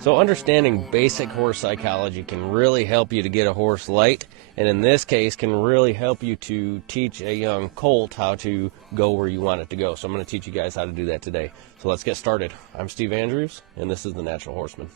So understanding basic horse psychology can really help you to get a horse light, and in this case can really help you to teach a young colt how to go where you want it to go. So I'm going to teach you guys how to do that today. So let's get started. I'm Steve Andrews, and this is the Natural Horseman.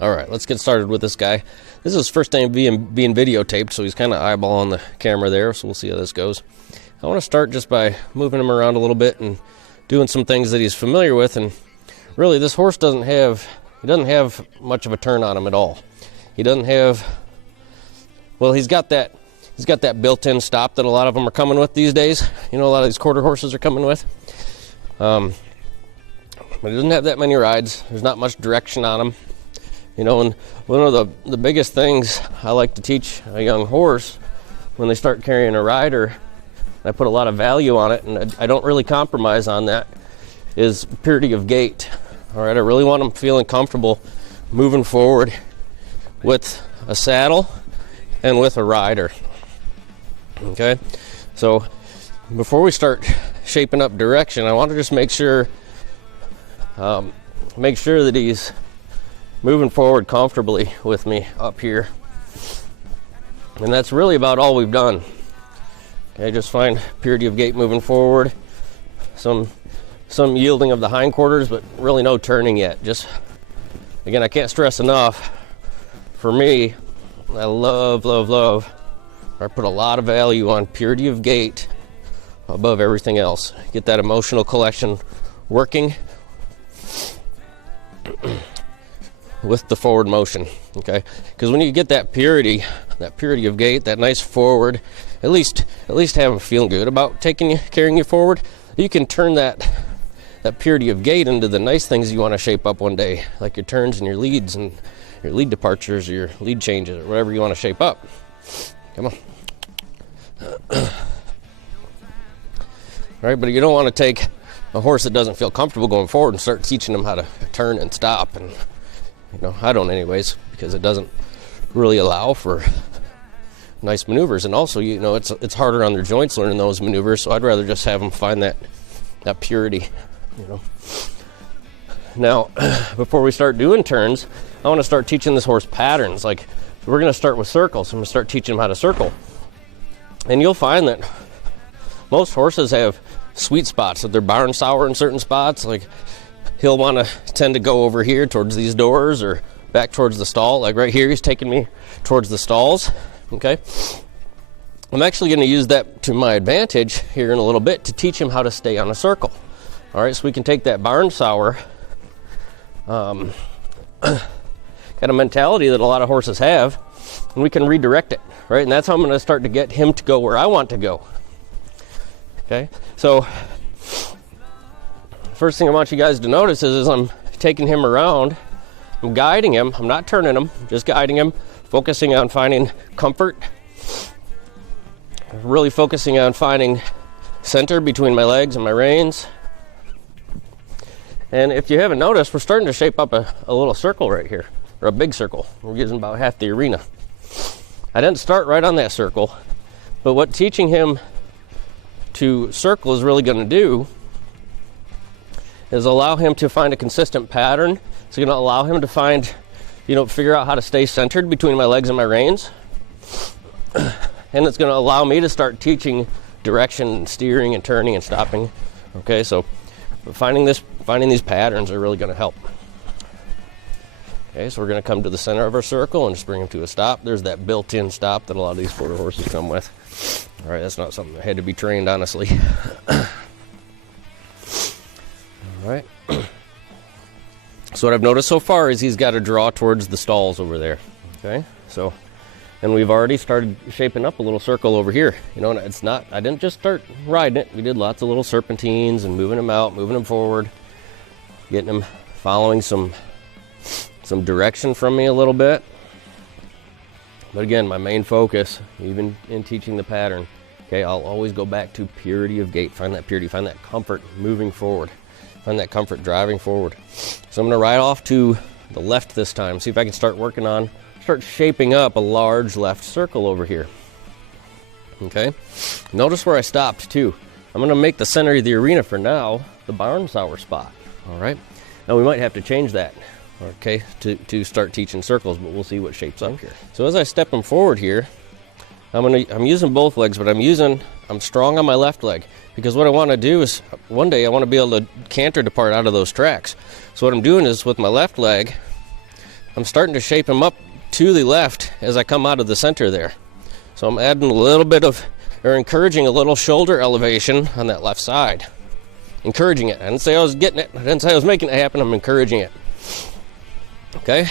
Alright, let's get started with this guy. This is his first time being videotaped, so he's kind of eyeballing the camera there, so we'll see how this goes. I want to start just by moving him around a little bit and doing some things that he's familiar with, and really this horse doesn't have much of a turn on him at all. He doesn't have, well, he's got that built-in stop that a lot of them are coming with these days. You know, a lot of these quarter horses are coming with. But he doesn't have that many rides. There's not much direction on him. You know, and one of the biggest things I like to teach a young horse when they start carrying a rider, I put a lot of value on it, and I don't really compromise on that, is purity of gait. All right, I really want them feeling comfortable moving forward with a saddle and with a rider. Okay, so before we start shaping up direction, I want to just make sure that he's moving forward comfortably with me up here. And that's really about all we've done. Okay, just find purity of gait moving forward, some yielding of the hindquarters, but really no turning yet. Just, again, I can't stress enough, for me, I love, I put a lot of value on purity of gait above everything else. Get that emotional collection working with the forward motion, okay? Because when you get that purity of gait, that nice forward, at least have them feeling good about carrying you forward, you can turn that purity of gait into the nice things you want to shape up one day, like your turns and your leads and your lead departures or your lead changes or whatever you want to shape up. Come on. All right, but you don't want to take a horse that doesn't feel comfortable going forward and start teaching them how to turn and stop, and you know, I don't anyways, because it doesn't really allow for nice maneuvers. And also, you know, it's harder on their joints learning those maneuvers, so I'd rather just have them find that purity, you know. Now, before we start doing turns, I want to start teaching this horse patterns. Like, we're going to start with circles. I'm going to start teaching him how to circle. And you'll find that most horses have sweet spots, that they're barn sour in certain spots. Like, he'll want to tend to go over here towards these doors or back towards the stall. Like right here, he's taking me towards the stalls, okay? I'm actually going to use that to my advantage here in a little bit to teach him how to stay on a circle. All right, so we can take that barn sour kind of mentality that a lot of horses have, and we can redirect it, right? And that's how I'm going to start to get him to go where I want to go. Okay, so first thing I want you guys to notice is I'm taking him around, I'm guiding him, I'm not turning him, just guiding him, focusing on finding comfort, really focusing on finding center between my legs and my reins. And if you haven't noticed, we're starting to shape up a little circle right here, or a big circle. We're using about half the arena. I didn't start right on that circle, but what teaching him to circle is really going to do is allow him to find a consistent pattern. It's going to allow him to figure out how to stay centered between my legs and my reins. And it's going to allow me to start teaching direction and steering and turning and stopping. Okay, so finding these patterns are really going to help. Okay, so we're going to come to the center of our circle and just bring him to a stop. There's that built-in stop that a lot of these quarter horses come with. All right, that's not something that had to be trained, honestly. All right. So what I've noticed so far is he's got to draw towards the stalls over there. Okay, so, and we've already started shaping up a little circle over here. You know, and I didn't just start riding it. We did lots of little serpentines and moving him out, moving him forward, getting him following some direction from me a little bit. But again, my main focus, even in teaching the pattern, okay, I'll always go back to purity of gait. Find that purity, find that comfort moving forward, find that comfort driving forward. So I'm going to ride off to the left this time, see if I can start shaping up a large left circle over here. Okay, notice where I stopped too. I'm going to make the center of the arena for now the barn sour spot. All right, Now we might have to change that, okay, to start teaching circles, but we'll see what shapes up here. So as I step him forward here, I'm using both legs, but I'm strong on my left leg, because what I want to do is one day I want to be able to canter depart out of those tracks. So what I'm doing is with my left leg, I'm starting to shape him up to the left as I come out of the center there. So I'm adding a little bit of, or encouraging a little shoulder elevation on that left side. Encouraging it. I didn't say I was getting it. I didn't say I was making it happen. I'm encouraging it. Okay?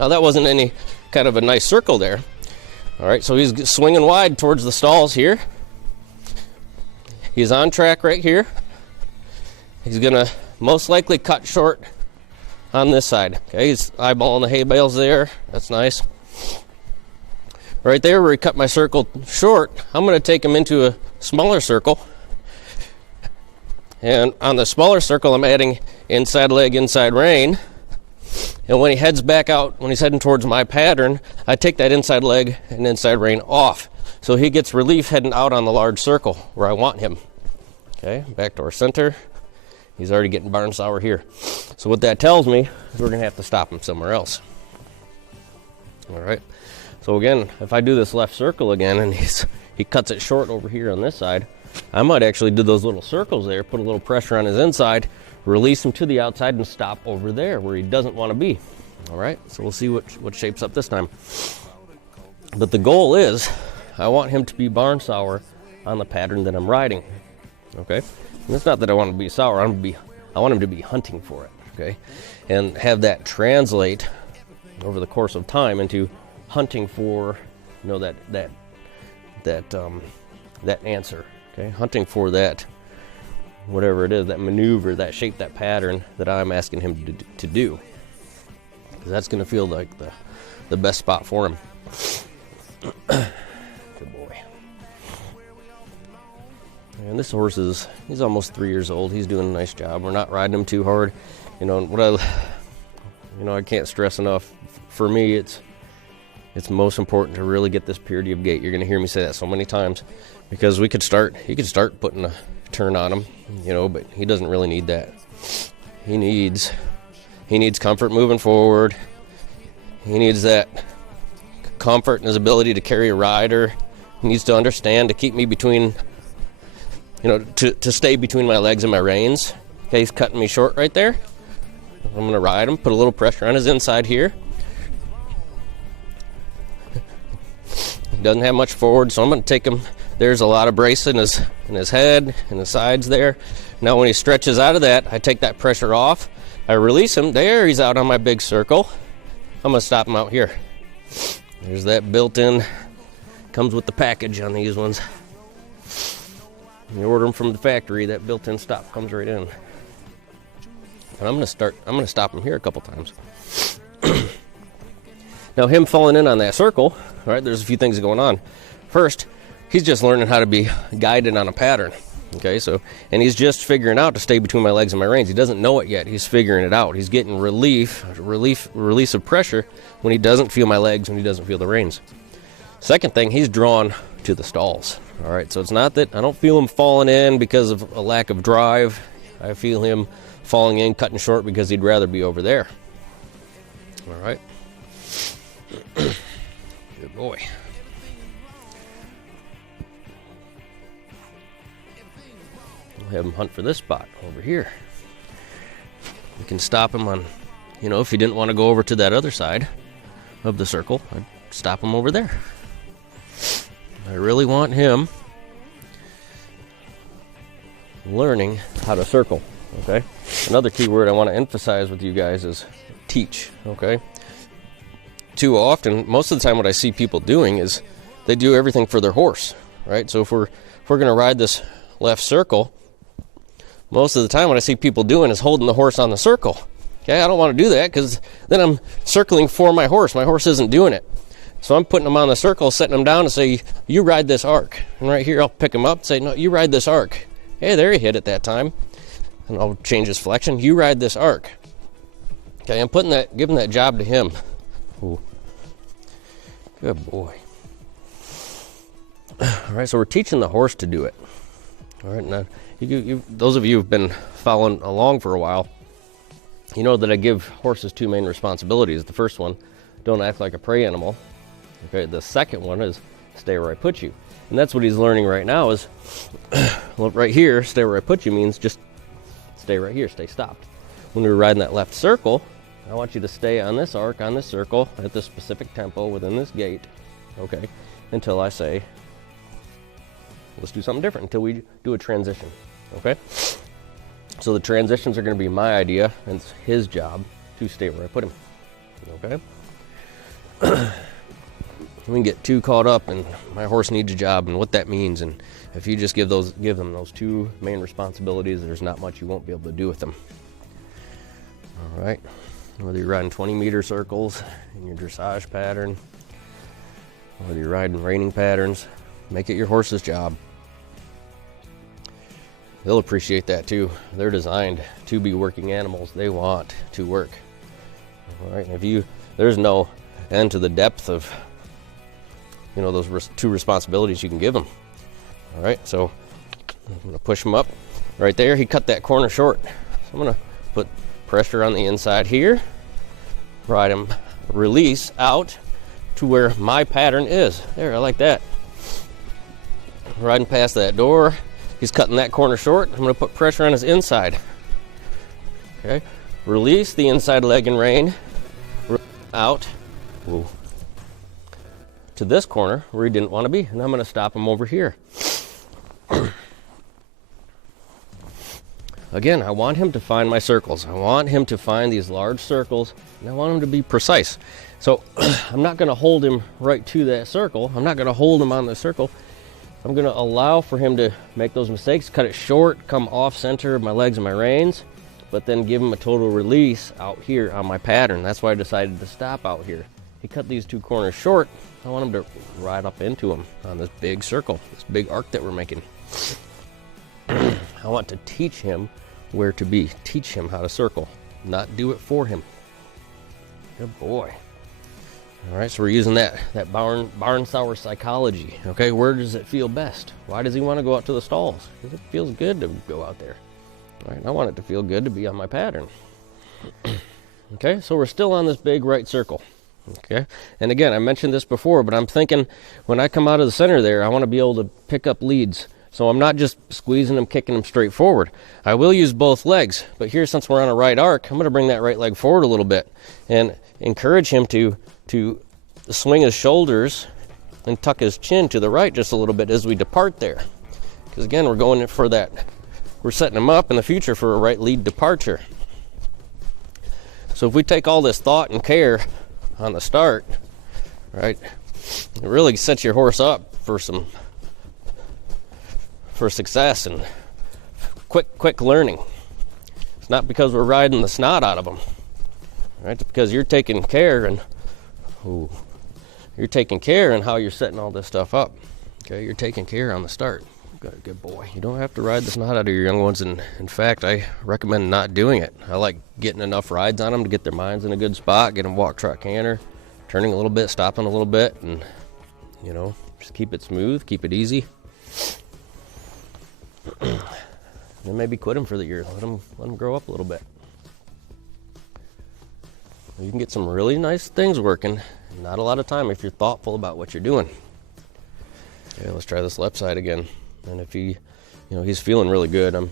Now that wasn't any kind of a nice circle there. All right, so he's swinging wide towards the stalls here. He's on track right here. He's gonna most likely cut short on this side. Okay, he's eyeballing the hay bales there. That's nice. Right there where he cut my circle short, I'm gonna take him into a smaller circle. And on the smaller circle, I'm adding inside leg, inside rein. And when he heads back out, when he's heading towards my pattern, I take that inside leg and inside rein off. So he gets relief heading out on the large circle where I want him. Okay, back to our center. He's already getting barn sour here. So what that tells me is we're gonna have to stop him somewhere else. All right. So again, if I do this left circle again and he cuts it short over here on this side, I might actually do those little circles there, put a little pressure on his inside, release him to the outside and stop over there where he doesn't want to be. All right, so we'll see what shapes up this time. But the goal is I want him to be barn sour on the pattern that I'm riding. Okay, and it's not that I want him to be sour. I want him to be hunting for it. Okay, and have that translate over the course of time into hunting for, you know, that answer. Okay, hunting for that, whatever it is, that maneuver, that shape, that pattern that I'm asking him to do. Because that's going to feel like the best spot for him. Good boy. And this horse he's almost 3 years old. He's doing a nice job. We're not riding him too hard. You know, I can't stress enough. For me, it's most important to really get this purity of gait. You're going to hear me say that so many times, because he could start putting a turn on him, you know, but he doesn't really need that. He needs comfort moving forward. He needs that comfort in his ability to carry a rider. He needs to understand to keep me between, you know, to stay between my legs and my reins. Okay, he's cutting me short right there. I'm going to ride him, put a little pressure on his inside here. He doesn't have much forward, so I'm going to take him. There's a lot of brace in his head and his sides there. Now when he stretches out of that, I take that pressure off. I release him. There, he's out on my big circle. I'm going to stop him out here. There's that built-in, comes with the package on these ones. You order them from the factory, that built-in stop comes right in. And I'm going to stop him here a couple times. Now him falling in on that circle, all right, there's a few things going on. First, he's just learning how to be guided on a pattern. Okay, so, and he's just figuring out to stay between my legs and my reins. He doesn't know it yet. He's figuring it out. He's getting release of pressure when he doesn't feel my legs, when he doesn't feel the reins. Second thing, he's drawn to the stalls. All right, so it's not that I don't feel him falling in because of a lack of drive. I feel him falling in, cutting short because he'd rather be over there. All right. Good boy. We'll have him hunt for this spot over here. We can stop him on, you know, if he didn't want to go over to that other side of the circle, I'd stop him over there. I really want him learning how to circle, okay? Another key word I want to emphasize with you guys is teach, okay? Too often, most of the time what I see people doing is they do everything for their horse, right? So if we're going to ride this left circle, most of the time what I see people doing is holding the horse on the circle. Okay, I don't want to do that because then I'm circling for my horse. My horse isn't doing it. So I'm putting him on the circle, setting him down and say, you ride this arc. And right here I'll pick him up and say, no, you ride this arc. Hey, there he hit it that time. And I'll change his flexion. You ride this arc. Okay, I'm giving that job to him. Ooh. Good boy. All right, so we're teaching the horse to do it. All right, now those of you who've been following along for a while, you know that I give horses two main responsibilities. The first one, don't act like a prey animal. Okay, the second one is stay where I put you. And that's what he's learning right now is, well, right here, stay where I put you means just stay right here, stay stopped. When we're riding that left circle, I want you to stay on this arc, on this circle, at this specific tempo within this gate, okay, until I say, let's do something different, until we do a transition, okay? So the transitions are going to be my idea, and it's his job to stay where I put him, okay? We can get too caught up in my horse needs a job and what that means, and if you just give them those two main responsibilities, there's not much you won't be able to do with them. All right, whether you're riding 20-meter circles in your dressage pattern, whether you're riding reining patterns, make it your horse's job. They'll appreciate that too. They're designed to be working animals. They want to work. All right, and there's no end to the depth of, you know, those two responsibilities you can give them. All right, so I'm gonna push him up right there. He cut that corner short, so I'm gonna put pressure on the inside here, ride him, release out to where my pattern is. There, I like that. Riding past that door, he's cutting that corner short. I'm gonna put pressure on his inside. Okay, release the inside leg and rein, out. Ooh. To this corner where he didn't want to be, and I'm going to stop him over here. Again, I want him to find my circles. I want him to find these large circles, and I want him to be precise. So I'm not going to hold him right to that circle. I'm not going to hold him on the circle. I'm going to allow for him to make those mistakes, cut it short, come off center of my legs and my reins, but then give him a total release out here on my pattern. That's why I decided to stop out here. He cut these two corners short. I want him to ride up into him on this big circle, this big arc that we're making. I want to teach him where to be, teach him how to circle, not do it for him. Good boy. All right, so we're using that barn sour psychology. Okay, where does it feel best? Why does he want to go out to the stalls? Because it feels good to go out there. All right, I want it to feel good to be on my pattern. Okay, so we're still on this big right circle. Okay, and again, I mentioned this before, but I'm thinking when I come out of the center there, I want to be able to pick up leads. So I'm not just squeezing them, kicking them straight forward. I will use both legs, but here, since we're on a right arc, I'm going to bring that right leg forward a little bit and encourage him to swing his shoulders and tuck his chin to the right just a little bit as we depart there. Because again, we're going for that. We're setting him up in the future for a right lead departure. So if we take all this thought and care on the start, right, it really sets your horse up for success and quick learning. It's not because we're riding the snot out of them, right? It's because you're taking care and how you're setting all this stuff up. Okay, you're taking care on the start. Good boy. You don't have to ride the snot out of your young ones, and in fact, I recommend not doing it. I like getting enough rides on them to get their minds in a good spot, get them walk, trot, canter, turning a little bit, stopping a little bit, and, you know, just keep it smooth, keep it easy. Then maybe quit them for the year. Let them grow up a little bit. You can get some really nice things working. Not a lot of time if you're thoughtful about what you're doing. Okay, let's try this left side again. And if he's feeling really good. I'm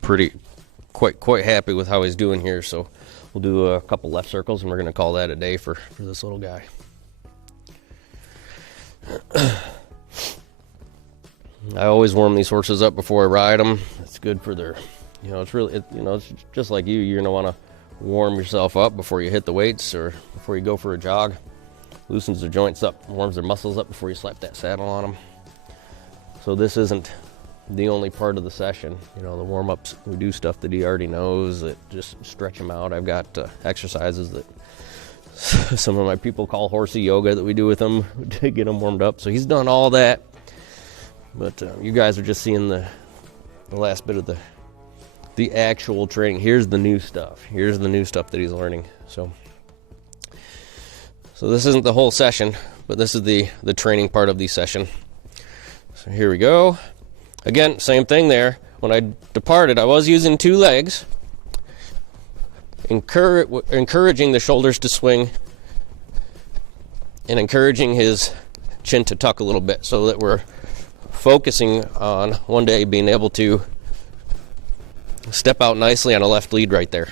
quite happy with how he's doing here. So we'll do a couple left circles, and we're going to call that a day for this little guy. I always warm these horses up before I ride them. It's good for their, it's just like you're going to want to warm yourself up before you hit the weights or before you go for a jog. Loosens their joints up, warms their muscles up before you slap that saddle on them. So this isn't the only part of the session. The warm-ups, we do stuff that he already knows that just stretch him out. I've got exercises that some of my people call horsey yoga that we do with him to get him warmed up. So he's done all that. But you guys are just seeing the last bit of the actual training. Here's the new stuff. Here's the new stuff that he's learning. So this isn't the whole session, but this is the training part of the session. So here we go. Again, same thing there. When I departed, I was using two legs. encouraging the shoulders to swing and encouraging his chin to tuck a little bit, so that we're focusing on one day being able to step out nicely on a left lead right there.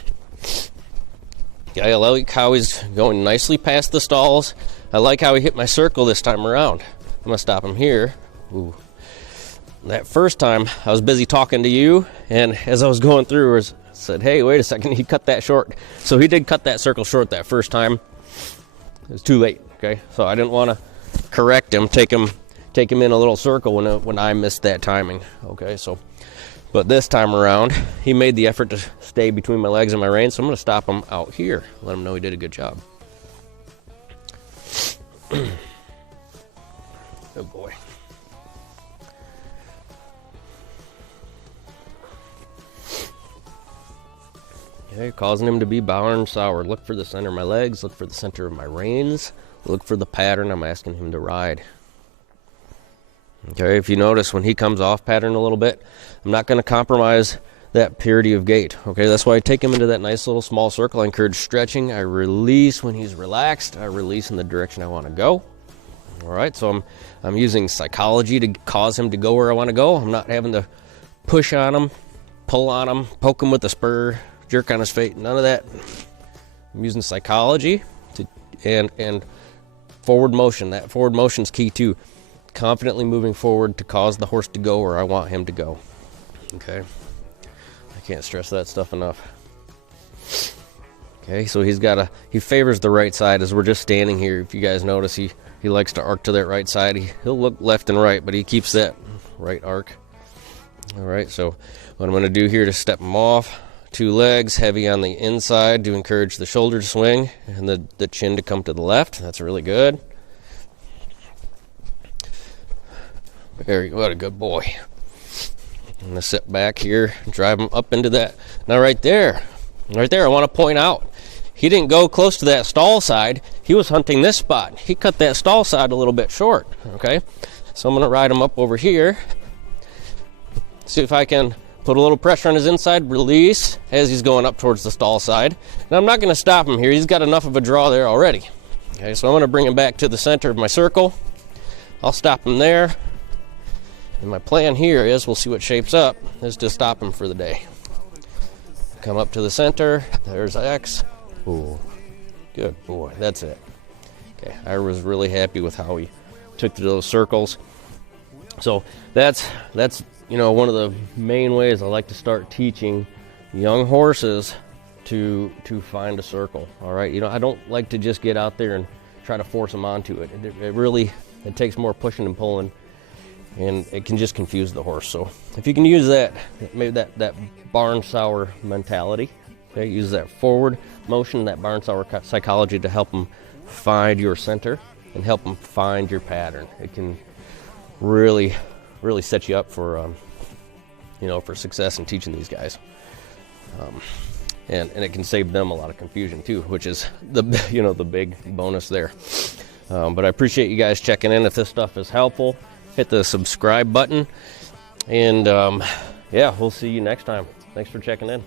Yeah, I like how he's going nicely past the stalls. I like how he hit my circle this time around. I'm gonna stop him here. Ooh. That first time I was busy talking to you, and as I was going through, I said, hey, wait a second, he cut that short. So he did cut that circle short that first time. It was too late, okay? So I didn't want to correct him, take him in a little circle when I missed that timing, okay? So, but this time around, he made the effort to stay between my legs and my reins, so I'm going to stop him out here, let him know he did a good job. Good boy. Okay, causing him to be bound sour. Look for the center of my legs, look for the center of my reins, look for the pattern I'm asking him to ride. Okay, if you notice when he comes off pattern a little bit, I'm not going to compromise that purity of gait. Okay, that's why I take him into that nice little small circle. I encourage stretching. I release when he's relaxed. I release in the direction I want to go. All right, so I'm using psychology to cause him to go where I want to go. I'm not having to push on him, pull on him, poke him with a spur, jerk on his face, none of that. I'm using psychology and forward motion. That forward motion is key too. Confidently moving forward to cause the horse to go where I want him to go. Okay, I can't stress that stuff enough. Okay, so he favors the right side as we're just standing here. If you guys notice, he likes to arc to that right side. He'll look left and right, but he keeps that right arc. All right, so what I'm going to do here to step him off, 2 legs, heavy on the inside to encourage the shoulder to swing and the chin to come to the left. That's really good. What a good boy. I'm going to sit back here, drive him up into that. Now right there, I want to point out, he didn't go close to that stall side. He was hunting this spot. He cut that stall side a little bit short, okay? So I'm going to ride him up over here. See if I can put a little pressure on his inside, release as he's going up towards the stall side. Now I'm not going to stop him here. He's got enough of a draw there already. Okay, so I'm going to bring him back to the center of my circle. I'll stop him there. And my plan here is, we'll see what shapes up, is to stop him for the day. Come up to the center. There's X. Ooh, good boy. That's it. Okay, I was really happy with how he took to those circles. So that's one of the main ways I like to start teaching young horses to find a circle. All right, I don't like to just get out there and try to force them onto it. It takes more pushing and pulling, and it can just confuse the horse. So if you can use that, maybe that barn sour mentality, okay, use that forward motion, that barn sour psychology to help them find your center and help them find your pattern. It can really set you up for for success in teaching these guys, and it can save them a lot of confusion too, which is the big bonus there. But I appreciate you guys checking in. If this stuff is helpful, hit the subscribe button, and yeah, we'll see you next time. Thanks for checking in.